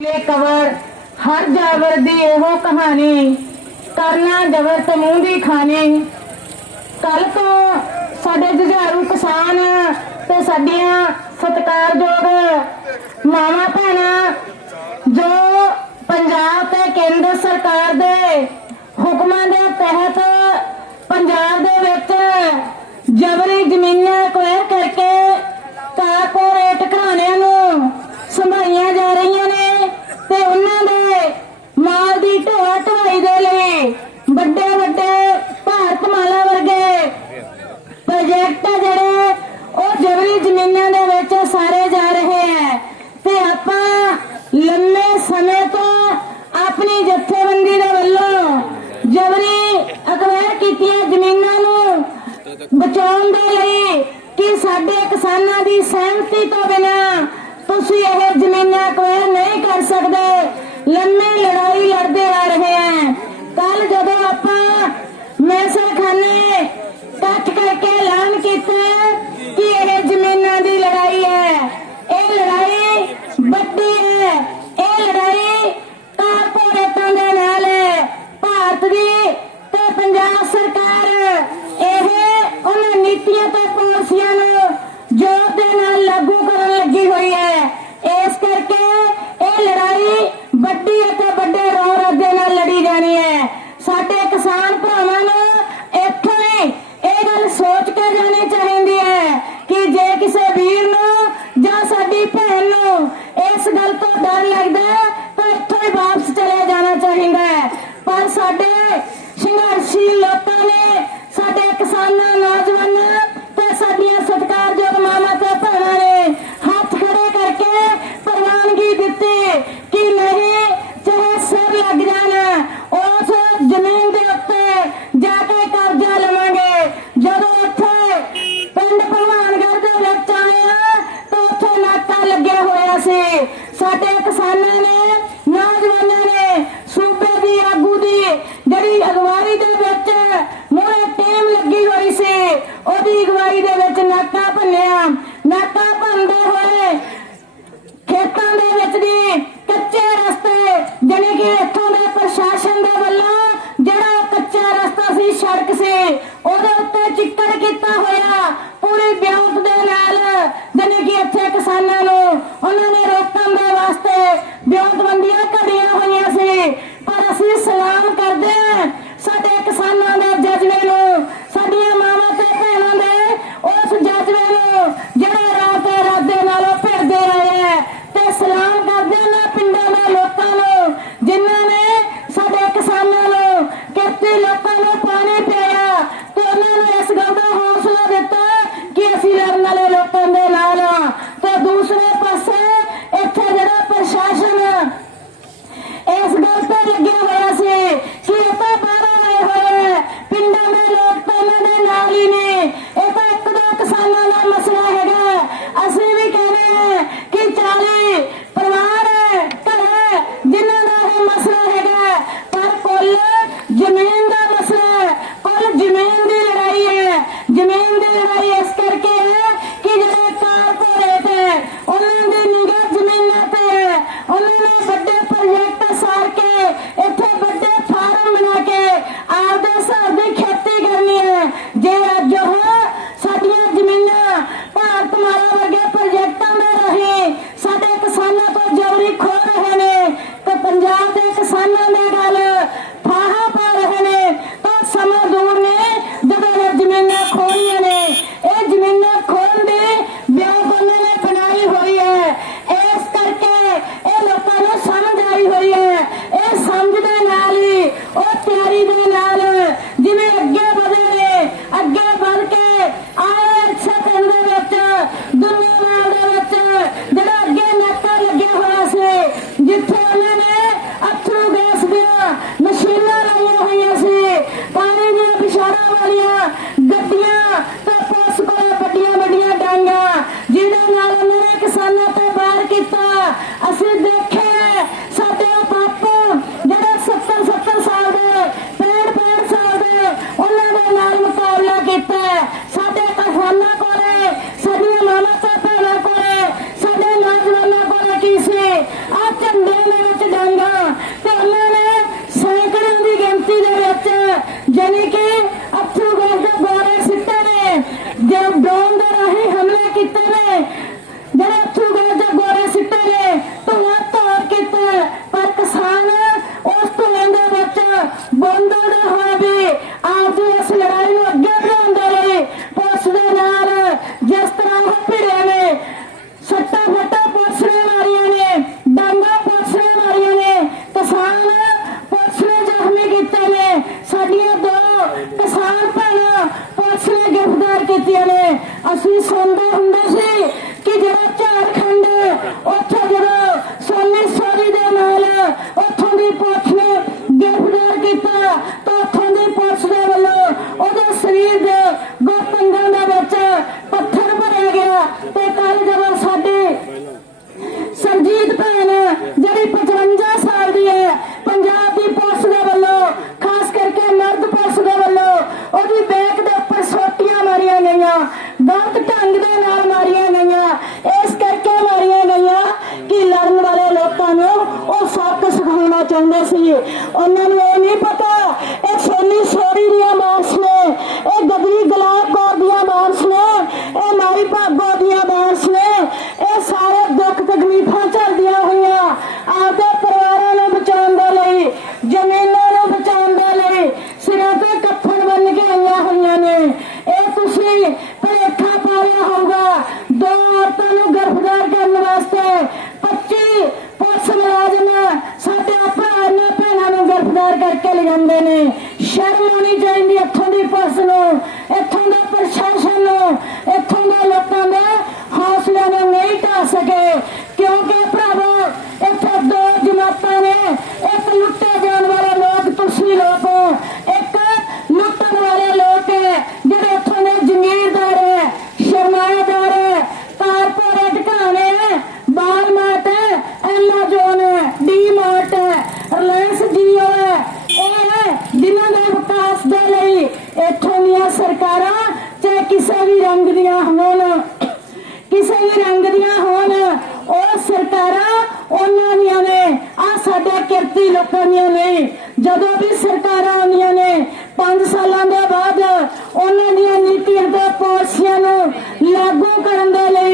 ਲੈ ਕਵਰ, ਹਰ ਜਾਵਰ ਦੀ ਇਹੋ ਕਹਾਣੀ ਕਰਨਾ ਜਬਰ ਤੇ ਮੂੰਹ ਦੀ ਖਾਣੀ। ਕੱਲ ਤੋਂ ਸਾਡੇ ਜੁਝਾਰੂ ਕਿਸਾਨ ਤੇ ਸਾਡੀਆਂ ਸਤਿਕਾਰਯੋਗ ਮਾਵਾਂ ਭੈਣਾਂ, ਜੋ ਪੰਜਾਬ ਤੇ ਕੇਂਦਰ ਸਰਕਾਰ ਦੇ ਹੁਕਮਾਂ ਦੇ ਤਹਿਤ ਪੰਜਾਬ ਦੇ ਵਿੱਚ ਜਬਰੀ ਜ਼ਮੀਨਾਂ ਕੁਐਰ ਕਰਕੇ ਕਾਰਪੋਰੇਟ ਘਰਾਣਿਆਂ ਨੂੰ ਸੰਭਾਈਆਂ ਜਾ ਰਹੀਆਂ ਨੇ ਤੇ ਉਹਨਾਂ ਦੇ ਮਾਲ ਦੀ ਢੋਆ ਢਵਾਈ ਦੇ ਲਈ ਵੱਡੇ ਵੱਡੇ ਭਾਰਤ ਮਾਲਾ ਵਰਗੇ ਪ੍ਰੋਜੈਕਟ ਆ ਜਿਹੜੇ ਉਹ ਜਬਰੀ ਜ਼ਮੀਨਾਂ ਦੇ ਵਿੱਚ ਸਾਰੇ ਜਾ ਰਹੇ ਹੈ ਤੇ ਆਪਾਂ ਲੰਮੇ ਸਮੇਂ ਤੋਂ ਆਪਣੀ ਜਥੇਬੰਦੀ ਦੇ ਵੱਲੋਂ ਜਬਰੀ ਅਕਵਾਇਰ ਕੀਤੀਆਂ ਜ਼ਮੀਨਾਂ ਨੂੰ ਬਚਾਉਣ ਦੇ ਲਈ ਕਿ ਸਾਡੇ ਕਿਸਾਨਾਂ ਦੀ ਸਹਿਮਤੀ ਤੋਂ ਬਿਨਾਂ ਤੁਸੀਂ ਇਹ ਜ਼ਮੀਨਾਂ ਅਕਵਾਇਰ ਨਹੀਂ ਕਰ ਸਕਦੇ। ਲੰਮੀ ਲੜਾਈ ਲੜਦੇ ਆ ਰਹੇ ਹੈ ਕੱਲ ਜਦੋਂ ਆਪਾਂ ਮੈਸਰਖਾਨੇ ਇਕੱਠ ਕਰਕੇ ਐਲਾਨ ਕੀਤਾ ਕਿ ਇਹ ਜ਼ਮੀਨਾਂ ਦੀ ਲੜਾਈ ਹੈ, ਇਹ ਲੜਾਈ ਵੱਡੀ ਹੈ, ਇਹ ਲੜਾਈ ਕਾਰਪੋਰੇਟਾਂ ਦੇ ਨਾਲ ਹੈ। ਭਾਰਤ ਦੀ ਤੇ ਪੰਜਾਬ ਸਰਕਾਰ ਇਹ ਉਹਨਾਂ ਨੀਤੀਆਂ ਤੇ ਪਾਲਿਸੀਆਂ ਨੂੰ ਜ਼ੋਰ ਦੇ ਨਾਲ ਲਾਗੂ ਕਰਨ ਲੱਗੀ ਹੋਈ ਹੈ। ਇਸ ਕਰਕੇ ਇਹ ਲੜਾਈ ਵੱਡੀ ਅਤੇ ਵੱਡੀ দেখতে ਜਾਨੀ ਕਿ ਅੱਥੂ ਗੈਸ ਦੇ ਗੋਲੇ ਸਿੱਟੇ ਨੇ, ਜੇ ਦੇ ਰਾਹੀਂ ਹਮਲੇ ਕੀਤੇ ਨੇ। ਜਿਹੜੇ ਅੱਥੂ ਗੈਸ ਦੇ ਗੋਲੇ ਸਿੱਟੇ ਨੇ, ਧੂਆ ਤੋੜ ਕੀਤਾ। ਪਰ ਕਿਸਾਨ ਉਸ ਧੂਏ ਦੇ ਵਿੱਚ ਬੰਦ ਨਾ ਹੋਵੇ ਕਿਸਾਨ ਭੈਣਾਂ ਪੁਲਿਸ ਨੇ ਗ੍ਰਿਫਤਾਰ ਕੀਤੀਆਂ ਨੇ। ਅਸੀਂ ਸੁਣਦੇ blessing you. ਕਿਸੇ ਵੀ ਰੰਗ ਦੀਆਂ ਹੋਣ, ਉਹ ਸਰਕਾਰਾਂ ਉਹਨਾਂ ਦੀਆਂ ਨੇ। ਆ ਸਾਡੇ ਕਿਰਤੀ ਲੋਕਾਂ ਦੀਆਂ ਨੇ। ਜਦੋਂ ਵੀ ਸਰਕਾਰਾਂ ਆਉਂਦੀਆਂ ਨੇ, ਪੰਜ ਸਾਲਾਂ ਦੇ ਬਾਅਦ ਉਹਨਾਂ ਦੀਆਂ ਨੀਤੀਆਂ ਤੇ ਪਾਲਿਸੀਆਂ ਨੂੰ ਲਾਗੂ ਕਰਨ ਦੇ ਲਈ